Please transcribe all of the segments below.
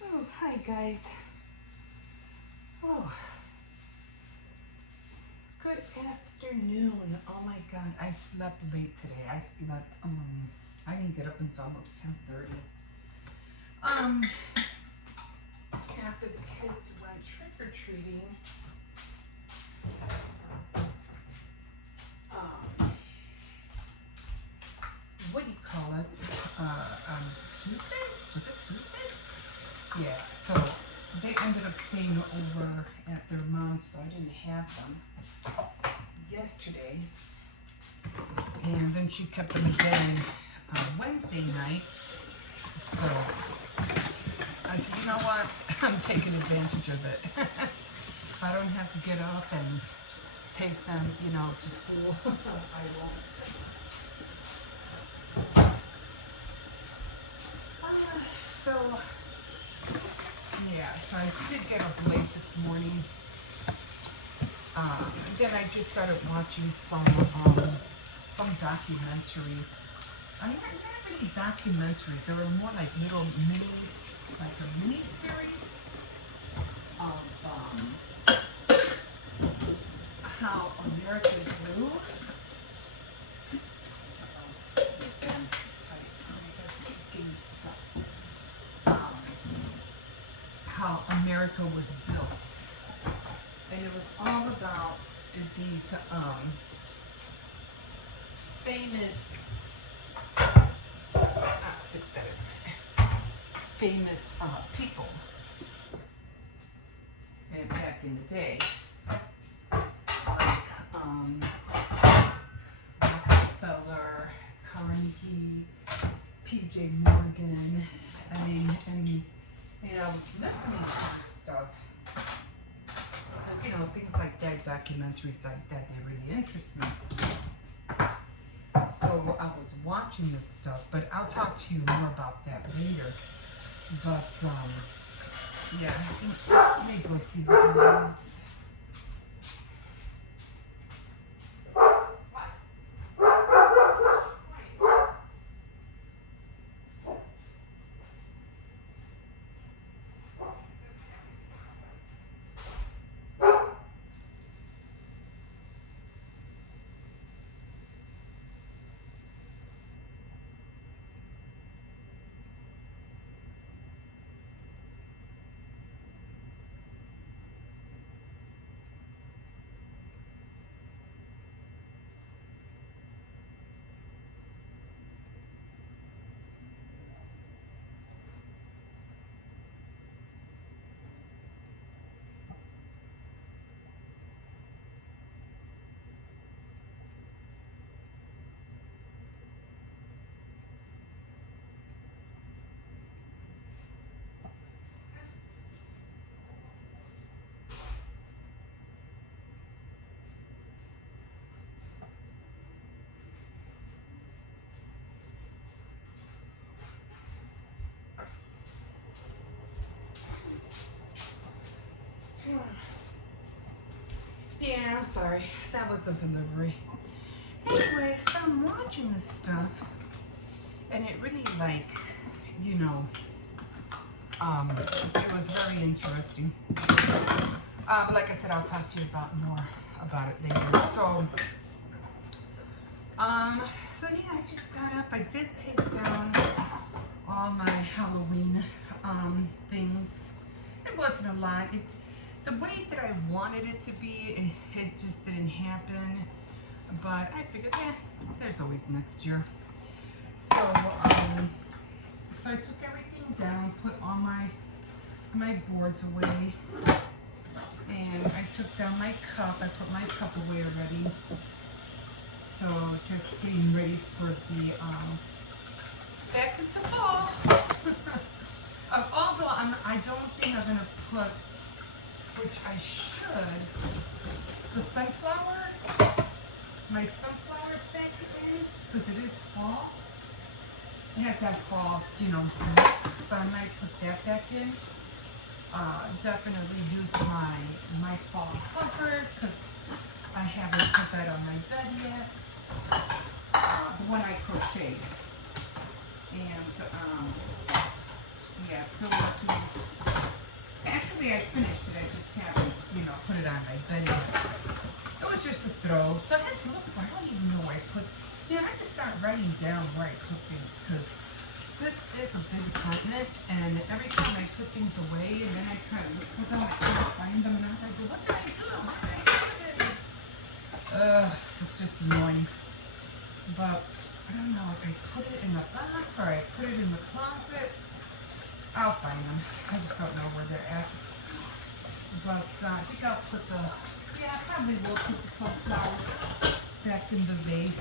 Oh, hi guys. Oh, good afternoon. Oh my god, I slept late today. I didn't get up until almost 10:30. Um, After the kids went trick-or-treating, um, what do you call it? Tuesday? Was it Tuesday? Yeah, so they ended up staying over at their mom's, so I didn't have them yesterday. And then she kept them again Wednesday night. So I said, you know what? I'm taking advantage of it. If I don't have to get up and take them, to school, I won't. So, yeah, so I did get up late this morning. Then I just started watching some documentaries. Not really documentaries. They were more like little like a mini series of how America grew. How America was built, and it was all about these famous, famous people, and back in the day, like Rockefeller, Carnegie, P.J. Morgan. I was listening to this stuff because things like that, documentaries like that, they really interest me. So I was watching this stuff, but I'll talk to you more about that later. But yeah, let me go see what it is. Yeah, I'm sorry. That was a delivery. Anyway, so I'm watching this stuff, and it really, it was very interesting. But like I said, I'll talk to you more about it later. So I just got up. I did take down all my Halloween things. It wasn't a lot. The way that I wanted it to be, it just didn't happen. But I figured, there's always next year. So I took everything down, put all my boards away, and I took down my cup. I put my cup away already. So just getting ready for the back into fall. Although I don't think I'm gonna put, which I should, the my sunflower back in, because it is fall. It has that fall, look, so I might put that back in. Definitely use my fall cover, because I haven't put that on my bed yet. The one I crocheted. And Yeah, still working. Actually, I finished it. I just haven't, put it on my bedding. It was just a throw. So I had to look for it. I don't even know where I put. I have to start writing down where I put things because this is a big apartment, and every time I put things away, and then I try to look for them, I can't find them, and I'm like, well, what did I do? Where did I put it? It's just annoying. But I don't know if I put it in the box or I put it in the closet. I'll find them. I just don't know where they're at. But I think I'll put I probably will put the sunflower back in the vase.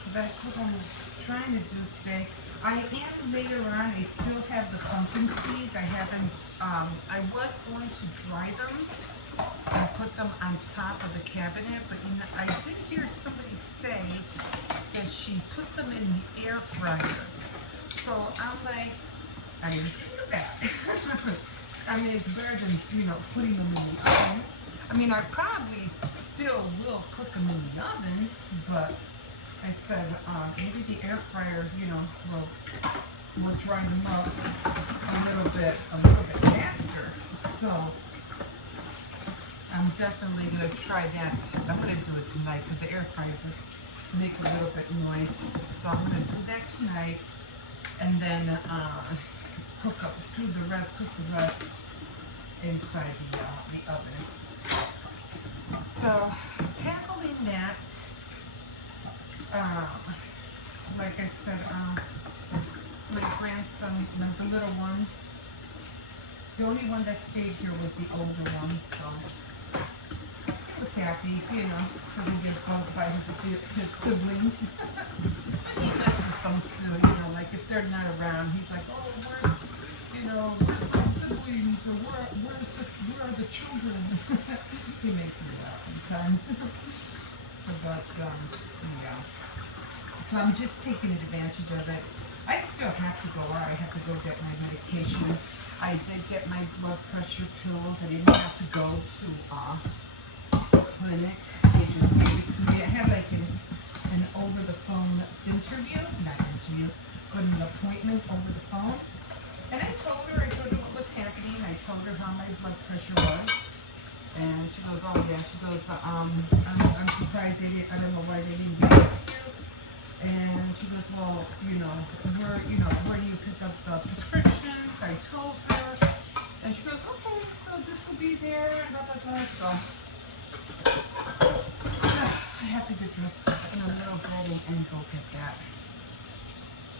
So that's what I'm trying to do today. I am later on, I still have the pumpkin seeds. I haven't, I was going to dry them and put them on top of the cabinet, but I did hear somebody say that she put them in the air fryer. So I'm like, I didn't do that. I mean, it's better than, putting them in the oven. I mean, I probably still will put them in the oven, but I said, maybe the air fryer, will dry them up a little bit faster. So I'm definitely gonna try that. I'm gonna do it tonight because the air fryer just makes a little bit noise. So I'm gonna do that tonight, and then cook the rest inside the oven. So tackling that. Like I said, my grandson, the little one, the only one that stayed here was the older one, so he was happy, couldn't get bumped by his siblings. But he misses them too, like if they're not around, he's like, oh, where's the siblings, or where are the children? He makes me laugh sometimes. But, yeah. So I'm just taking advantage of it. I still have to go out. I have to go get my medication. I did get my blood pressure pills. I didn't have to go to the clinic. They just gave it to me. I had like an over-the-phone interview. Not interview, but an appointment over the phone. And I told her what was happening. I told her how my blood pressure was. And she goes, oh yeah, she goes, I'm surprised I don't know why they didn't give it to you. And she goes, well, where do you pick up the prescriptions? I told her. And she goes, okay, so this will be there, blah, blah, blah. So I have to get dressed in a little bit and go get that.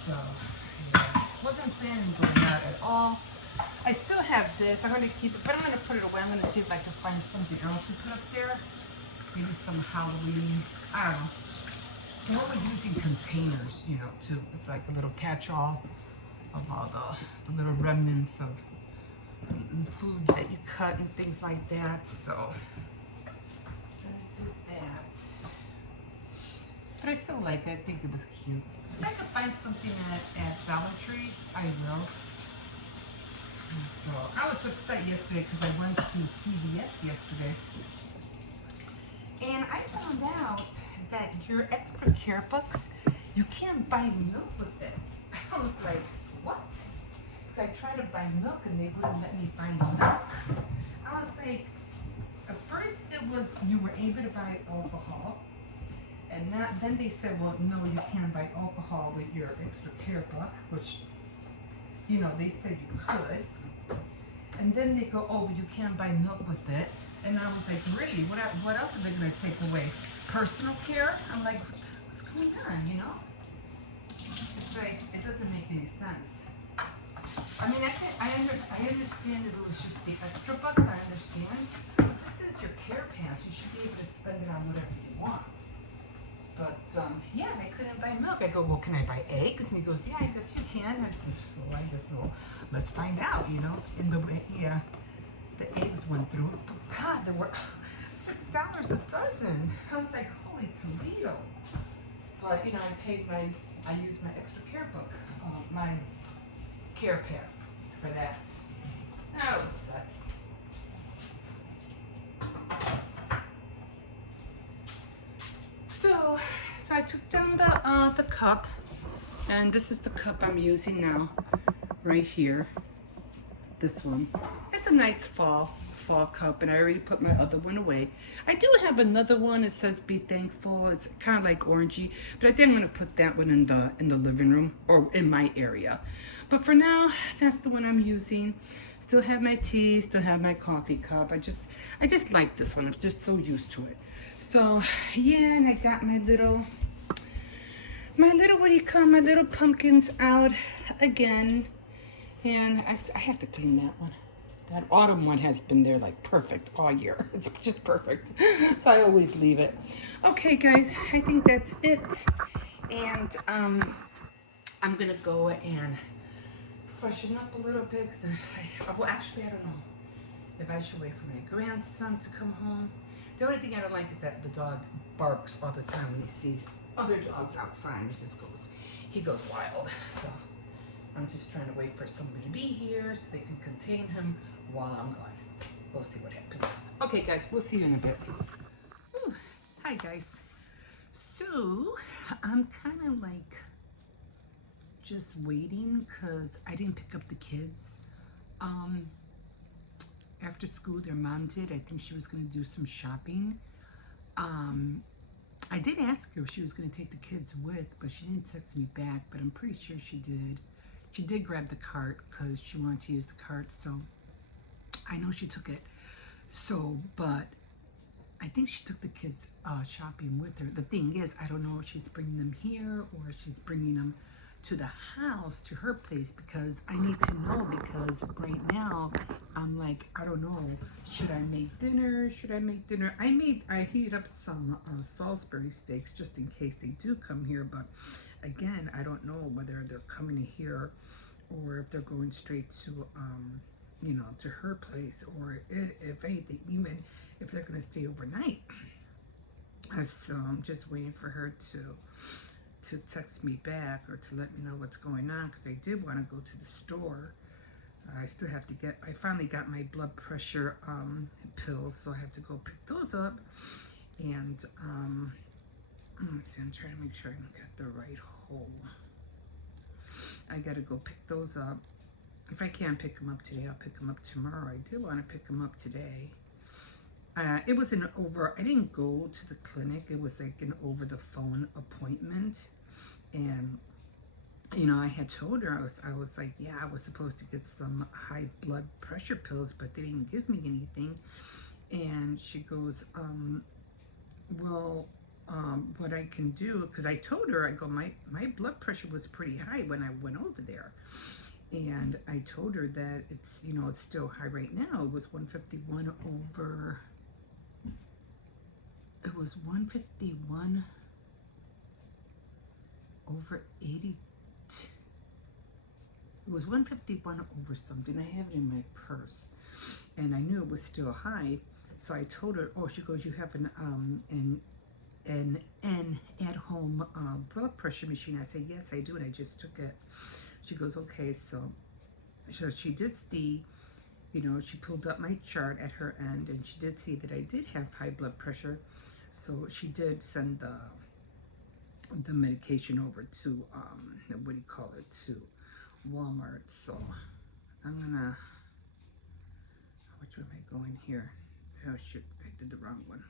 So, yeah. Wasn't planning on going out at all. I still have this. I'm going to keep it, but I'm going to put it away. I'm going to see if I can find something else to put up there. Maybe some Halloween, I don't know. I'm always using containers, too. It's like a little catch-all of all the little remnants of the foods that you cut and things like that. So, I'm going to do that. But I still like it. I think it was cute. If I can find something at Dollar Tree, I will. So, I was upset yesterday because I went to CVS yesterday. And I found out that your extra care books, you can't buy milk with it. I was like, what? Because I tried to buy milk and they wouldn't let me buy milk. I was like, at first it was you were able to buy alcohol. And then they said, well, no, you can't buy alcohol with your extra care book, which, they said you could. And then they go, oh, but you can't buy milk with it. And I was like, really? What else are they going to take away? Personal care? I'm like, what's going on, It's like, it doesn't make any sense. I mean, I understand that it was just the extra bucks, I understand. But this is your care pass. You should be able to spend it on whatever you want. But, yeah, I couldn't buy milk. I go, well, can I buy eggs? And he goes, yeah, I guess you can. I said, well, I guess no. Let's find out, And the eggs went through. But God, there were $6 a dozen. I was like, holy Toledo. But, I used my extra care book, my care pass for that. I was upset. So So I took down the cup, and this is the cup I'm using now, right here. This one. It's a nice fall cup, and I already put my other one away. I do have another one. It says "Be Thankful." It's kind of like orangey, but I think I'm gonna put that one in the living room or in my area. But for now, that's the one I'm using. Still have my tea. Still have my coffee cup. I just like this one. I'm just so used to it. So yeah, and I got my little what do you call my little pumpkins out again. And I have to clean that one. That autumn one has been there like perfect all year. It's just perfect. So I always leave it. Okay, guys, I think that's it. And I'm going to go and freshen up a little bit. Well, actually, I don't know if I should wait for my grandson to come home. The only thing I don't like is that the dog barks all the time when he sees other dogs outside. He goes wild. So I'm just trying to wait for somebody to be here so they can contain him while I'm gone. We'll see what happens. Okay, guys, we'll see you in a bit. Ooh, hi, guys. So I'm kind of like just waiting because I didn't pick up the kids. After school, their mom did. I think she was going to do some shopping. I did ask her if she was going to take the kids with, but she didn't text me back, but I'm pretty sure she did. She did grab the cart because she wanted to use the cart, so I know she took it. So, but I think she took the kids shopping with her. The thing is, I don't know if she's bringing them here or she's bringing them to the house, to her place, because I need to know, because right now I'm like, I don't know, should I make dinner? I heated up some Salisbury steaks just in case they do come here, but again, I don't know whether they're coming here or if they're going straight to to her place, or if anything, even if they're going to stay overnight. So I'm just waiting for her to text me back or to let me know what's going on, because I did want to go to the store. I still have to I finally got my blood pressure pills, so I have to go pick those up. And let's see, I'm trying to make sure I got the right hole. I got to go pick those up. If I can't pick them up today, I'll pick them up tomorrow. I did want to pick them up today. It was I didn't go to the clinic. It was like an over the phone appointment. And, I had told her, I was like, yeah, I was supposed to get some high blood pressure pills, but they didn't give me anything. And she goes, well, what I can do, because I told her, I go, my blood pressure was pretty high when I went over there. And I told her that it's, it's still high right now. It was 151 over, it was 151 over 82. It was 151 over something. I have it in my purse. And I knew it was still high. So I told her, oh, she goes, you have an at-home blood pressure machine. I said, yes, I do, and I just took it. She goes, okay, so she did see, she pulled up my chart at her end, and she did see that I did have high blood pressure. So she did send the medication over to, what do you call it, to Walmart. So I'm gonna, which way am I going here? Oh shoot, I did the wrong one.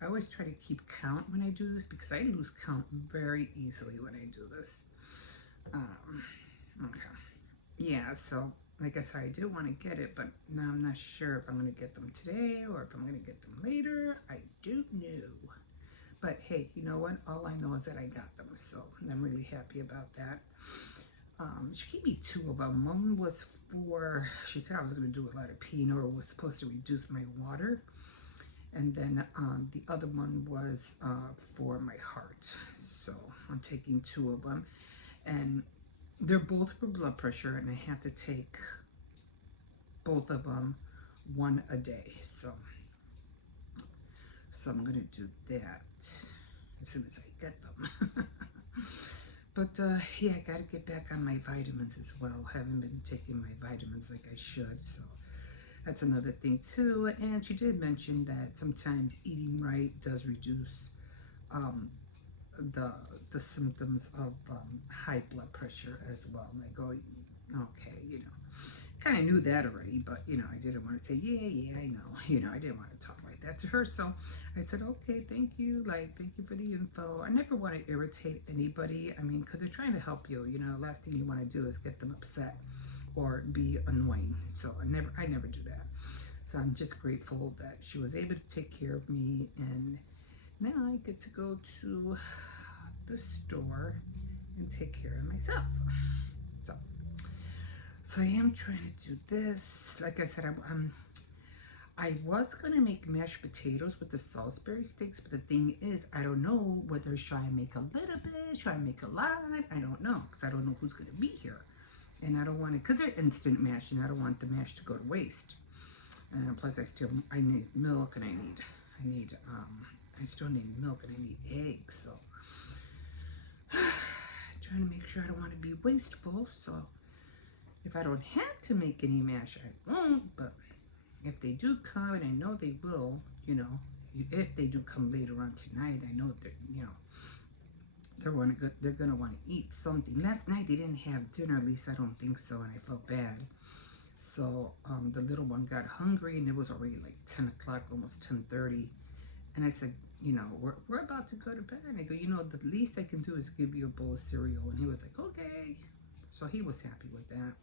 I always try to keep count when I do this, because I lose count very easily when I do this. Okay. Yeah, so like I said, I do want to get it, but now I'm not sure if I'm going to get them today or if I'm going to get them later. I don't know. But hey, you know what? All I know is that I got them, so I'm really happy about that. She gave me 2 of them. One was for, she said I was going to do a lot of peeing, or it was supposed to reduce my water. And then the other one was for my heart. So I'm taking 2 of them. And they're both for blood pressure, and I have to take both of them 1 a day. So I'm going to do that as soon as I get them. But yeah, I got to get back on my vitamins as well. Haven't been taking my vitamins like I should, so that's another thing too. And she did mention that sometimes eating right does reduce the the symptoms of high blood pressure as well. And I go, okay, kind of knew that already, but I didn't want to say, yeah, I know, I didn't want to talk like that to her. So I said, okay, thank you, like, thank you for the info. I never want to irritate anybody. I mean, because they're trying to help you. The last thing you want to do is get them upset or be annoying. So I never do that. So I'm just grateful that she was able to take care of me, and now I get to go to the store and take care of myself. So, so I am trying to do this. Like I said, I was gonna make mashed potatoes with the Salisbury steaks, but the thing is, I don't know whether should I make a little bit, should I make a lot? I don't know, because I don't know who's gonna be here, and I don't want to, because they're instant mash, and I don't want the mash to go to waste. Plus, I need milk, and I still need milk, and I need eggs. So, trying to make sure I don't want to be wasteful. So, if I don't have to make any mash, I won't. But if they do come, and I know they will, if they do come later on tonight, I know they're gonna want to eat something. Last night they didn't have dinner, at least I don't think so, and I felt bad. So the little one got hungry, and it was already like 10 o'clock, almost 10:30. And I said, we're about to go to bed. And I go, the least I can do is give you a bowl of cereal. And he was like, okay. So he was happy with that.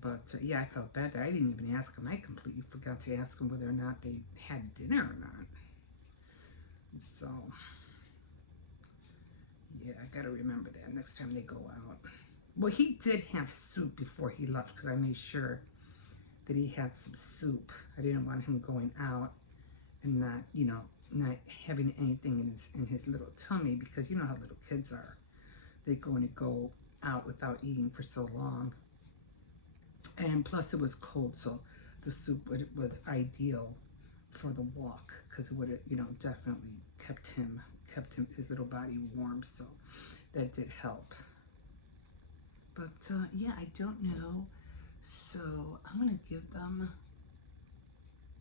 But yeah, I felt bad that I didn't even ask him. I completely forgot to ask him whether or not they had dinner or not. So yeah, I got to remember that next time they go out. Well, he did have soup before he left, because I made sure that he had some soup. I didn't want him going out and not having anything in his little tummy, because you know how little kids are. They're going to go out without eating for so long. And plus it was cold, so the soup was ideal for the walk, because it would have, definitely kept his little body warm. So that did help. But yeah, I don't know. So I'm gonna give them,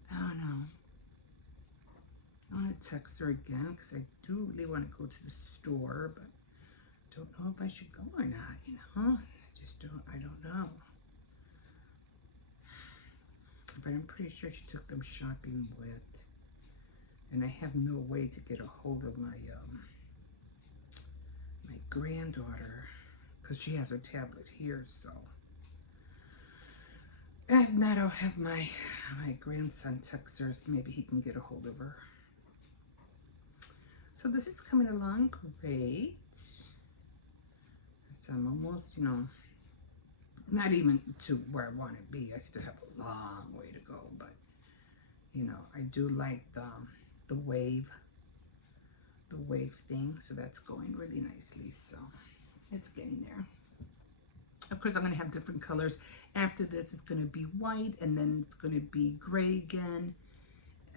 I don't know. I want to text her again, because I do really want to go to the store, but don't know if I should go or not. I don't know. But I'm pretty sure she took them shopping with, and I have no way to get a hold of my my granddaughter, because she has her tablet here. So if not, I'll have my grandson text her, so maybe he can get a hold of her. So this is coming along great. So I'm almost, not even to where I want to be. I still have a long way to go, but I do like the wave thing, so that's going really nicely. So it's getting there. Of course, I'm going to have different colors. After this, it's going to be white, and then it's going to be gray again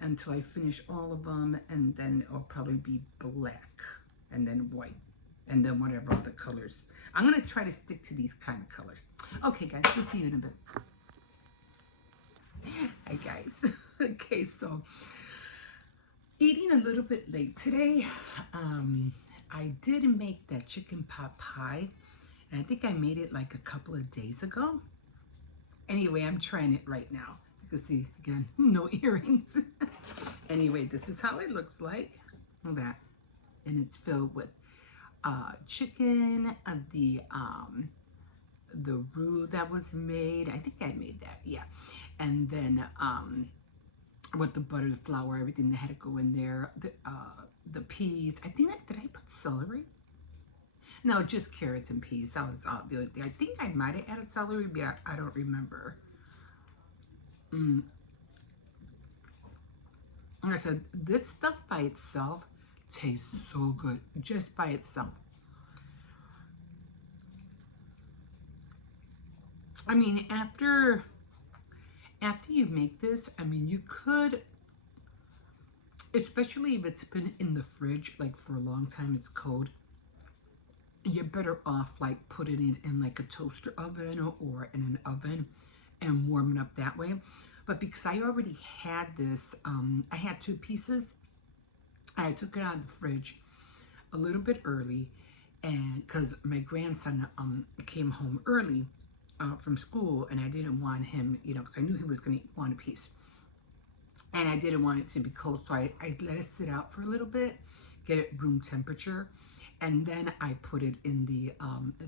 until I finish all of them, and then it'll probably be black, and then white, and then whatever other colors. I'm going to try to stick to these kind of colors. Okay, guys, we'll see you in a bit. Hi, guys. Okay, so eating a little bit late today. I did make that chicken pot pie, and I think I made it like a couple of days ago. Anyway, I'm trying it right now. You can see, again, no earrings. Anyway, this is how it looks like. Look at that. And it's filled with chicken, the roux that was made. I think I made that, yeah. And then with the butter, the flour, everything that had to go in there. The peas. Did I put celery? No, just carrots and peas. That was all the other thing. I think I might have added celery, but I don't remember. Like I said, this stuff by itself tastes so good, just by itself. I mean, after you make this, I mean, you could, especially if it's been in the fridge like for a long time, it's cold, you're better off like putting it in like a toaster oven or in an oven and warm it up that way. But because I already had this, I had 2 pieces. I took it out of the fridge. a little bit early, and because my grandson came home early from school, and I didn't want him, you know, because I knew he was going to want a piece, and I didn't want it to be cold, so I let it sit out for a little bit, get it room temperature, and then I put it in the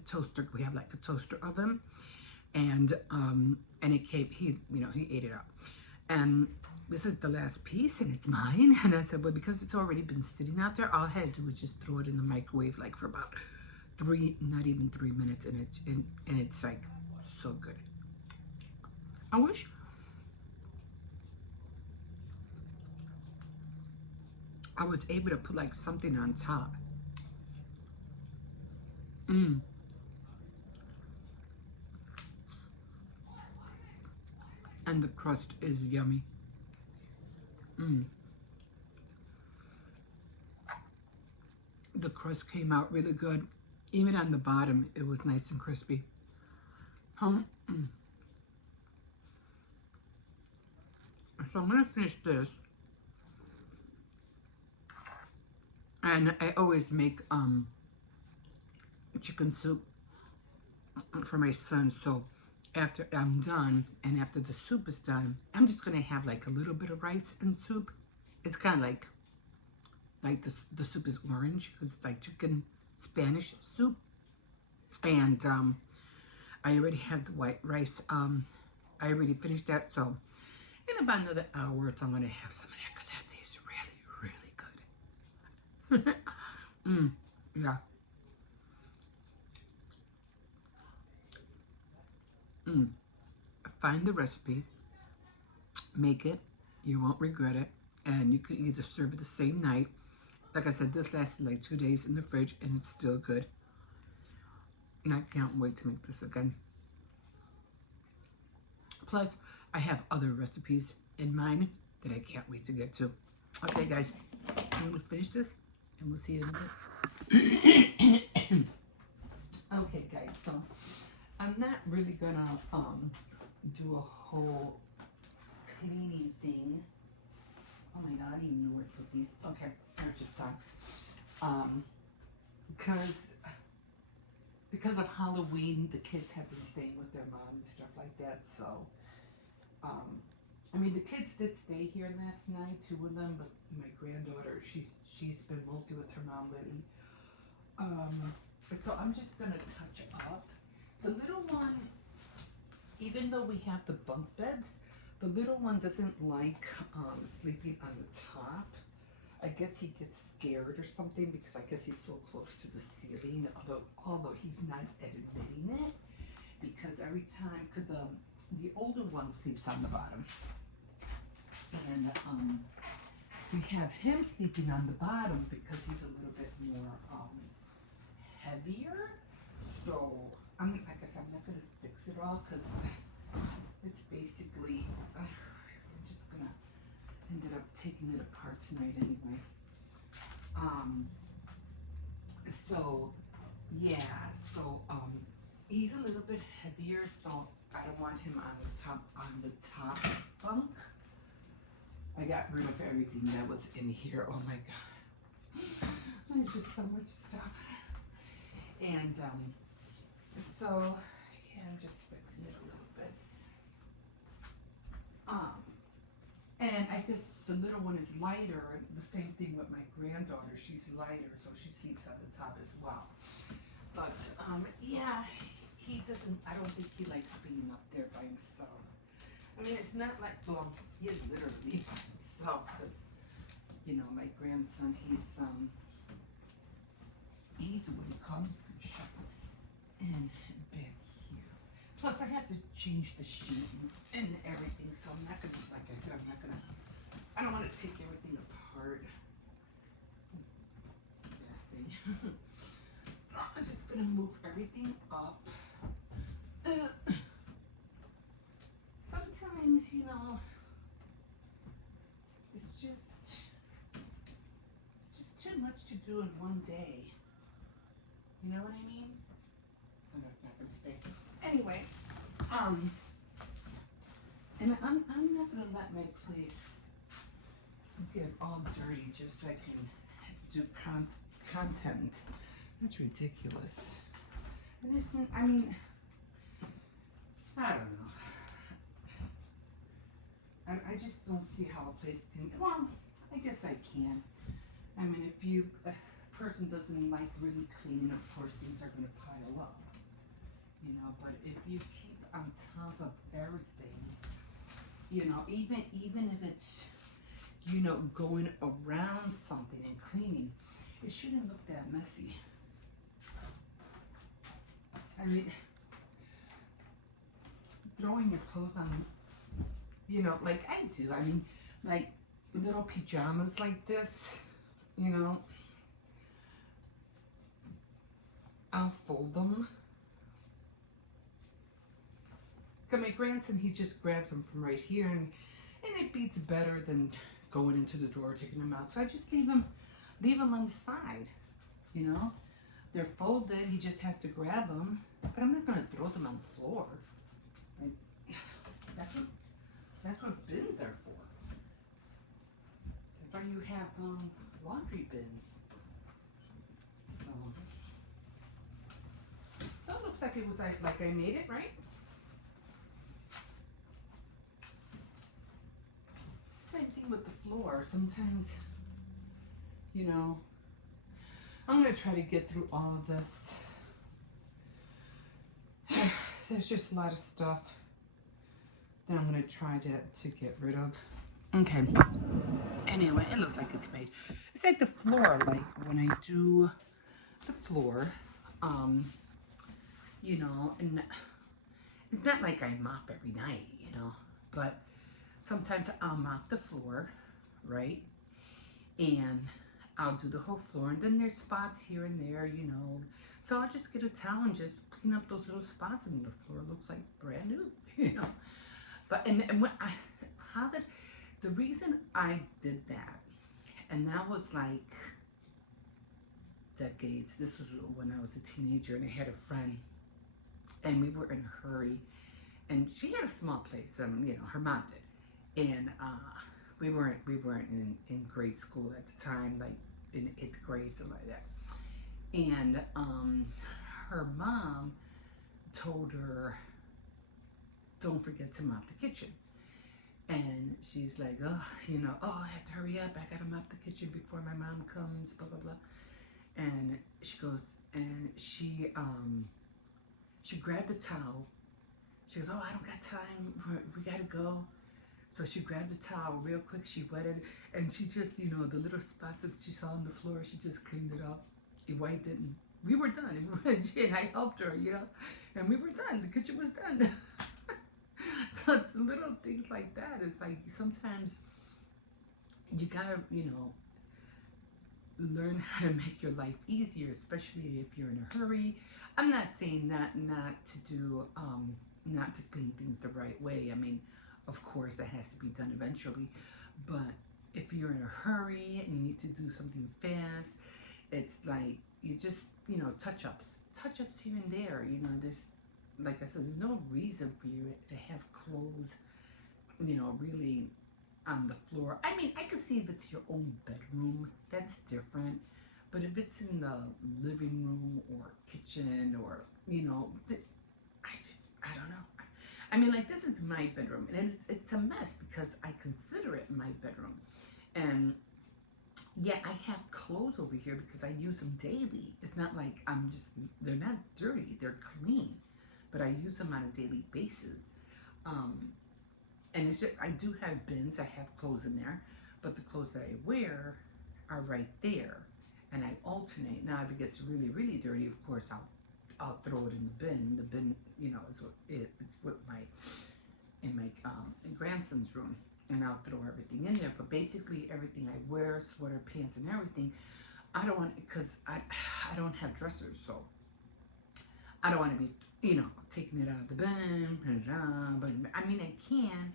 toaster. We have like a toaster oven, and it came. He, you know, he ate it up, and this is the last piece, and it's mine. And I said, well, because it's already been sitting out there, all I had to do was just throw it in the microwave, like for about not even 3 minutes, and it's like so good. I wish I was able to put like something on top. Mm. And the crust is yummy. Mm. The crust came out really good. Even on the bottom, it was nice and crispy. Mm. So I'm gonna finish this. And I always make chicken soup for my son. So after I'm done, and after the soup is done, I'm just gonna have like a little bit of rice and soup. It's kind of like the soup is orange because it's like chicken Spanish soup. And I already have the white rice. I already finished that, so in about another hour or so, I'm gonna have some of that because that tastes really, really good. Yeah. Find the recipe, make it, you won't regret it, and you can either serve it the same night. Like I said, this lasted like 2 days in the fridge, and it's still good. And I can't wait to make this again. Plus, I have other recipes in mind that I can't wait to get to. Okay, guys, I'm gonna finish this, and we'll see you in a bit. Okay, guys, so I'm not really gonna do a whole cleaning thing. Oh my god, I didn't even know where to put these. Okay, they're just socks. Because of Halloween, the kids have been staying with their mom and stuff like that. So, I mean, the kids did stay here last night, 2 of them, but my granddaughter, she's been mostly with her mom lately. So I'm just gonna touch up. The little one, even though we have the bunk beds, the little one doesn't like sleeping on the top. I guess he gets scared or something because I guess he's so close to the ceiling, although he's not admitting it, because every time, cause the older one sleeps on the bottom, and we have him sleeping on the bottom because he's a little bit more heavier. So like I said, I'm not gonna fix it all because it's basically I'm just gonna ended up taking it apart tonight anyway. So yeah, so he's a little bit heavier, so I don't want him on the top bunk. I got rid of everything that was in here. Oh my god. There's just so much stuff. And so yeah, I'm just fixing it a little bit. And I guess the little one is lighter. The same thing with my granddaughter. She's lighter, so she sleeps on the top as well. But yeah, he doesn't. I don't think he likes being up there by himself. I mean, it's not like, well, he is literally by himself because, you know, my grandson, he's when he comes shut in bed here. Plus, I had to change the sheet and everything, so I'm not gonna, like I said, I don't want to take everything apart. That thing. So I'm just gonna move everything up. Sometimes, you know, it's just too much to do in one day. You know what I mean? And that's not gonna stay. Anyway, and I'm not gonna let my place get all dirty just so I can do content. That's ridiculous. And isn't, I mean, I don't know. I just don't see how a place can, well, I guess I can. I mean, if you, a person doesn't like really cleaning, of course things are going to pile up. You know, but if you keep on top of everything, you know, even if it's, you know, going around something and cleaning, it shouldn't look that messy. I mean, throwing your clothes on, you know, like I do. I mean, like little pajamas like this, you know, I'll fold them. Cause my grandson, he just grabs them from right here, and it beats better than going into the drawer, taking them out. So I just leave them on the side, you know. They're folded, he just has to grab them, but I'm not gonna throw them on the floor. Like, that's what bins are for. That's why you have laundry bins. So it looks like it was like I made it, right? Same thing with the floor. Sometimes, you know, I'm gonna try to get through all of this. There's just a lot of stuff that I'm gonna try to get rid of. Okay. Anyway, it looks like it's made. It's like the floor, like when I do the floor, you know, and it's not like I mop every night, you know, but sometimes I'll mop the floor, right? And I'll do the whole floor, and then there's spots here and there, you know. So I'll just get a towel and just clean up those little spots, and the floor looks like brand new, you know. But and when the reason I did that, and that was like decades. This was when I was a teenager, and I had a friend, and we were in a hurry, and she had a small place, you know, her mom did, and we weren't in grade school at the time, like in 8th grade, something like that. And her mom told her, don't forget to mop the kitchen. And she's like, oh, you know, oh, I have to hurry up. I gotta mop the kitchen before my mom comes, blah, blah, blah. And she goes, and she grabbed a towel. She goes, oh, I don't got time. We gotta go. So she grabbed the towel real quick. She wetted, and she just, you know, the little spots that she saw on the floor, she just cleaned it up. She wiped it, and we were done. And I helped her, you know, and we were done. The kitchen was done. So it's little things like that. It's like sometimes you gotta, you know, learn how to make your life easier, especially if you're in a hurry. I'm not saying that not to clean things the right way. I mean, of course, that has to be done eventually. But if you're in a hurry and you need to do something fast, it's like you just, you know, touch-ups here and there. You know, there's, like I said, there's no reason for you to have clothes, you know, really on the floor. I mean, I could see if it's your own bedroom, that's different. But if it's in the living room or kitchen or, you know, I don't know. I mean, like, this is my bedroom, and it's a mess because I consider it my bedroom. And yeah, I have clothes over here because I use them daily. It's not like they're not dirty, they're clean, but I use them on a daily basis. And it's just, I do have bins, I have clothes in there, but the clothes that I wear are right there, and I alternate. Now, if it gets really, really dirty, of course, I'll throw it in the bin. The bin, you know, is it's with in my grandson's room, and I'll throw everything in there. But basically, everything I wear, sweater, pants, and everything, I don't want, because I don't have dressers, so I don't want to be, you know, taking it out of the bin, but I mean, I can.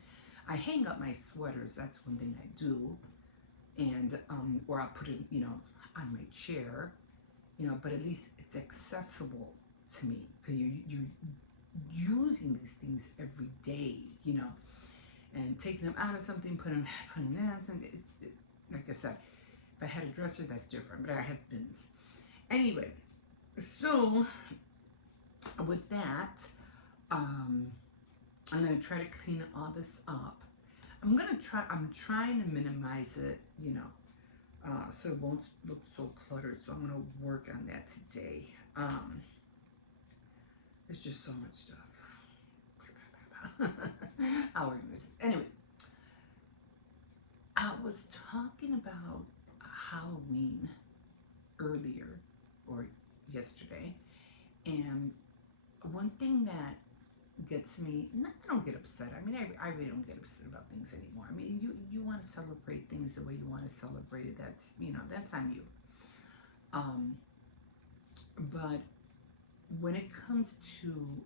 I hang up my sweaters. That's one thing I do, and or I'll put it, you know, on my chair, you know. But at least it's accessible to me because you're using these things every day, you know, and taking them out of something, putting them in something. Like I said, if I had a dresser, that's different. But I have bins. Anyway, so with that, um, I'm gonna try to clean all this up. I'm trying to minimize it, so it won't look so cluttered. So I'm gonna work on that today. There's just so much stuff. I'll organize it. Anyway, I was talking about Halloween earlier or yesterday, and one thing that gets me, not that I don't get upset. I mean, I really don't get upset about things anymore. I mean, you want to celebrate things the way you want to celebrate it. That's on you. Um, but when it comes to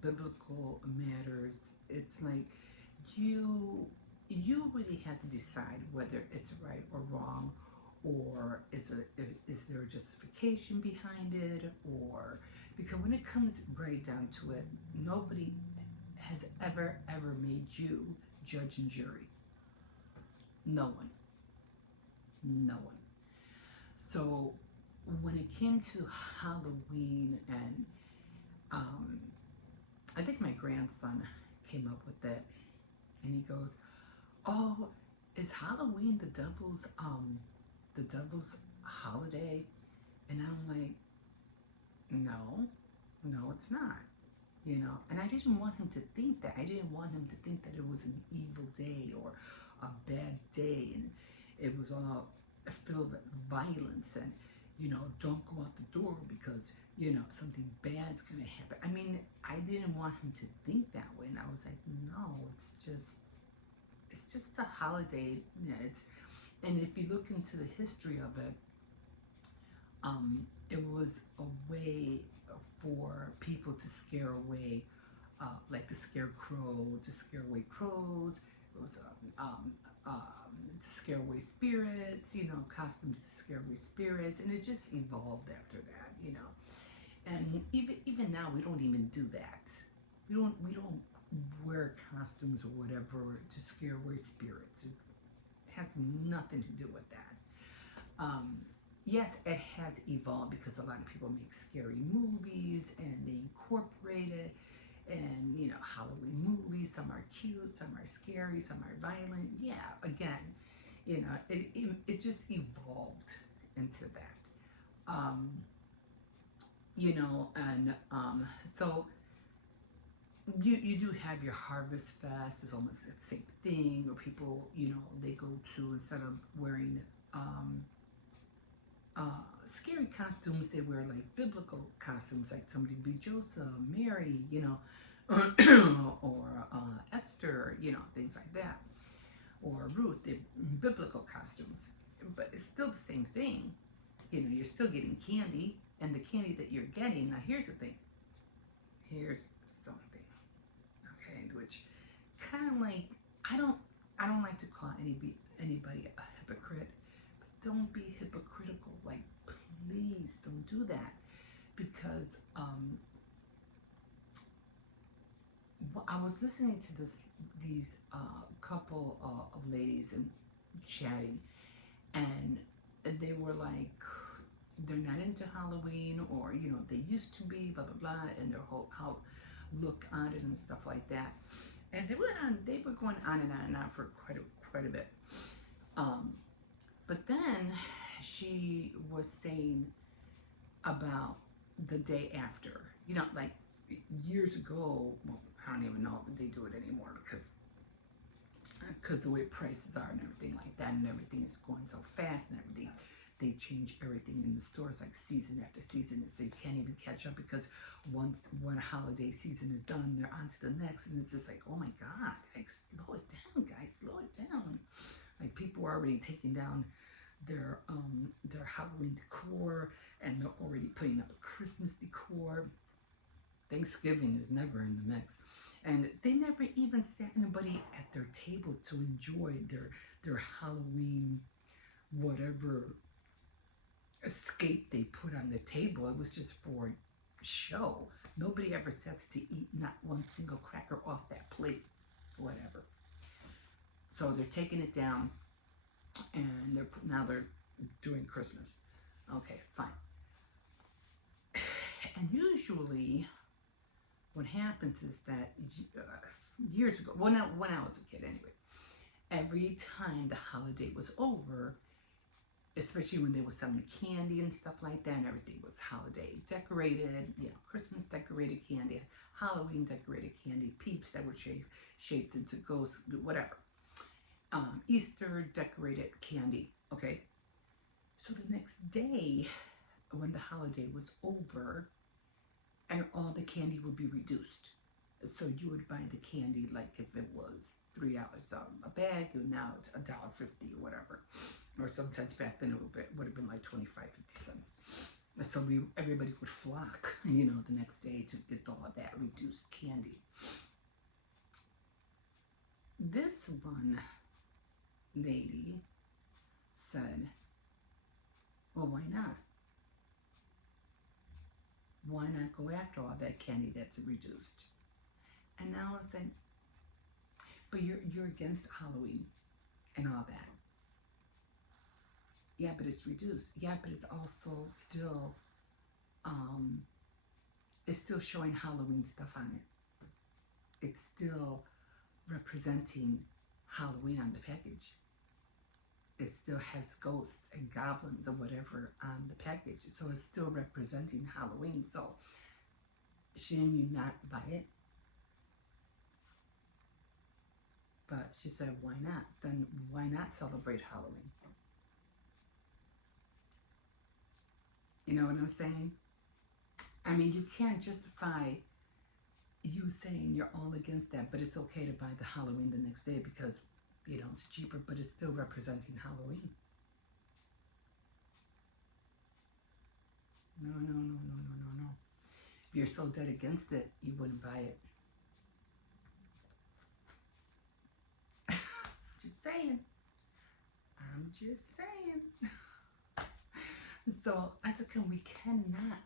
biblical matters, it's like you you really have to decide whether it's right or wrong, or is there a justification behind it, or because when it comes right down to it, nobody has ever made you judge and jury. No one, no one. So when it came to Halloween, and um, I think my grandson came up with it, and he goes, "Oh, is Halloween the devil's holiday?" And I'm like, "No, no, it's not." And I didn't want him to think that. I didn't want him to think that it was an evil day or a bad day, and it was all filled with violence, and don't go out the door because something bad's gonna happen. I mean, I didn't want him to think that way, and I was like, no, it's just a holiday. Yeah, and if you look into the history of it, it was a way for people to scare away, like the scarecrow, to scare away crows. It was to scare away spirits, costumes to scare away spirits, and it just evolved after that. And even now, we don't even do that. We don't wear costumes or whatever to scare away spirits. It has nothing to do with that. Um, yes, it has evolved because a lot of people make scary movies and they incorporate it. And Halloween movies, some are cute, some are scary, some are violent. Yeah, again, it just evolved into that. Um, and so you do have your Harvest Fest. It's almost the same thing, where people, they go to, instead of wearing scary costumes, they wear like biblical costumes, like somebody be Joseph, Mary, or Esther, things like that, or Ruth, they biblical costumes. But it's still the same thing. You're still getting candy, and the candy that you're getting. Now, here's the thing. Here's something, okay, which kind of like, I don't like to call anybody a hypocrite. Don't be hypocritical. Like, please don't do that, because I was listening to these couple of ladies and chatting, and they were like, they're not into Halloween, or they used to be, blah blah blah, and their whole outlook on it and stuff like that. And they were going on and on for quite a bit. Um, but then she was saying about the day after. Like years ago, well, I don't even know if they do it anymore, because the way prices are and everything like that, and everything is going so fast and everything, they change everything in the stores like season after season, so you can't even catch up, because once one holiday season is done, they're on to the next, and it's just like, oh my god, like, slow it down, guys, slow it down. Like, people are already taking down their Halloween decor, and they're already putting up a Christmas decor. Thanksgiving is never in the mix, and they never even sat anybody at their table to enjoy their Halloween whatever escape they put on the table. It was just for show. Nobody ever sits to eat not one single cracker off that plate, whatever. So they're taking it down, and now they're doing Christmas. Okay, fine. And usually what happens is that years ago, when I was a kid anyway, every time the holiday was over, especially when they were selling candy and stuff like that, and everything was holiday decorated, Christmas decorated candy, Halloween decorated candy, Peeps that were shaped into ghosts, whatever. Easter decorated candy, okay? So the next day, when the holiday was over, and all the candy would be reduced. So you would buy the candy like if it was $3 a bag, and now it's $1.50 or whatever. Or sometimes back then it would have been like 25-50 cents. So everybody would flock, the next day to get all of that reduced candy. This one lady said, well, why not? Why not go after all that candy that's reduced? And now I said, but you're against Halloween and all that. Yeah, but it's reduced. Yeah, but it's also still showing Halloween stuff on it. It's still representing Halloween on the package. It still has ghosts and goblins or whatever on the package. So it's still representing Halloween. So shouldn't you not buy it? But she said, why not? Then why not celebrate Halloween? You know what I'm saying? I mean, you can't justify you saying you're all against that, but it's okay to buy the Halloween the next day because, it's cheaper, but it's still representing Halloween. No. If you're so dead against it, you wouldn't buy it. Just saying. I'm just saying. So I said, we cannot,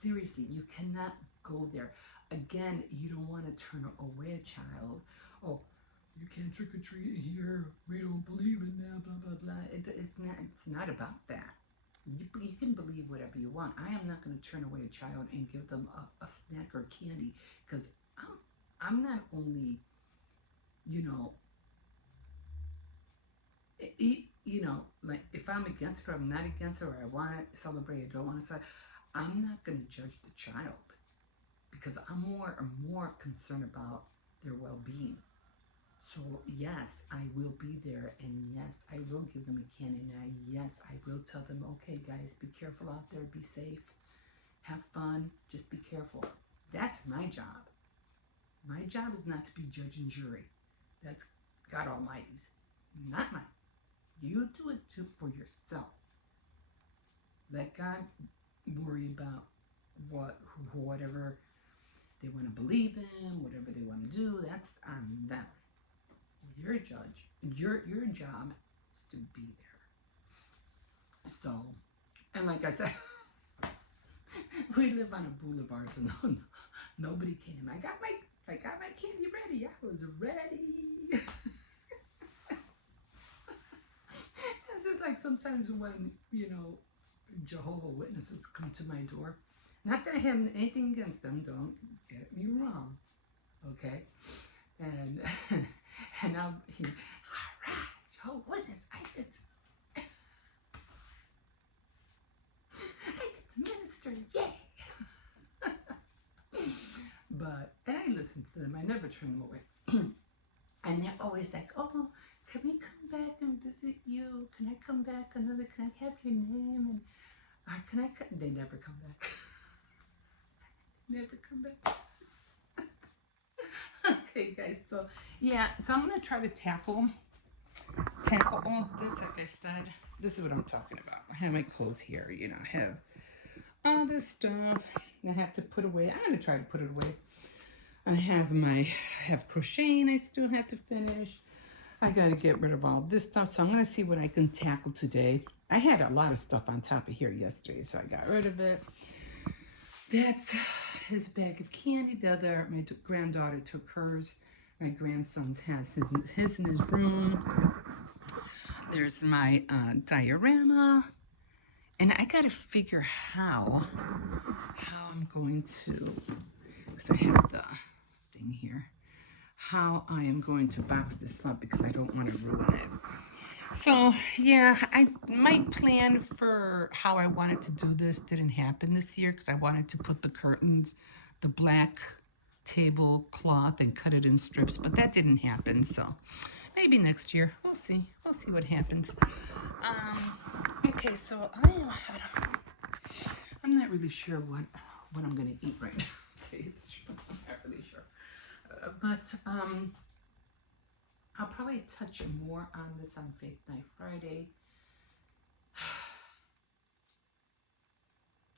seriously, you cannot go there. Again, you don't want to turn away a child. Oh, you can't trick or treat here. We don't believe in that, blah, blah, blah. It's not about that. You can believe whatever you want. I am not going to turn away a child and give them a snack or candy because I'm not only, like if I'm against her, I'm not against her, or I want to celebrate, I don't want to celebrate, I'm not going to judge the child because I'm more concerned about their well-being. So yes, I will be there, and yes, I will give them a candy, and yes, I will tell them, okay guys, be careful out there, be safe, have fun, just be careful. That's my job. My job is not to be judge and jury. That's God Almighty's, not mine. You do it for yourself. Let God worry about whatever they want to believe in, whatever they want to do. That's on them. You're a judge. Your job is to be there. So, and like I said, we live on a boulevard, so nobody came. I got my candy ready. I was ready. It's just like sometimes when, Jehovah's Witnesses come to my door. Not that I have anything against them, don't get me wrong. Okay? And I'll hear, all right, Jehovah's Witness, I get to minister, yay! And I listen to them. I never turn them away. And they're always like, oh, can we come back and visit you? Can I come back can I have your name? And they never come back. Never come back. Okay, guys, so I'm going to try to tackle all this. Like I said, this is what I'm talking about. I have my clothes here, I have all this stuff I have to put away. I'm going to try to put it away. I have crocheting I still have to finish. I got to get rid of all this stuff, so I'm going to see what I can tackle today. I had a lot of stuff on top of here yesterday, so I got rid of it. That's his bag of candy. My granddaughter took hers. My grandson has his in his room. There's my diorama. And I gotta figure how I'm going to, because I have the thing here, how I am going to box this up because I don't want to ruin it. So yeah, my plan for how I wanted to do this didn't happen this year because I wanted to put the curtains, the black tablecloth, and cut it in strips, but that didn't happen. So maybe next year we'll see. We'll see what happens. Okay, so I'm not really sure what I'm gonna eat right now. To tell you the truth, I'm not really sure. But I'll probably touch more on this on Faith Night Friday.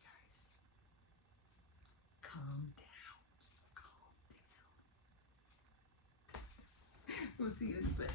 Guys, calm down. Calm down. We'll see you in a bit.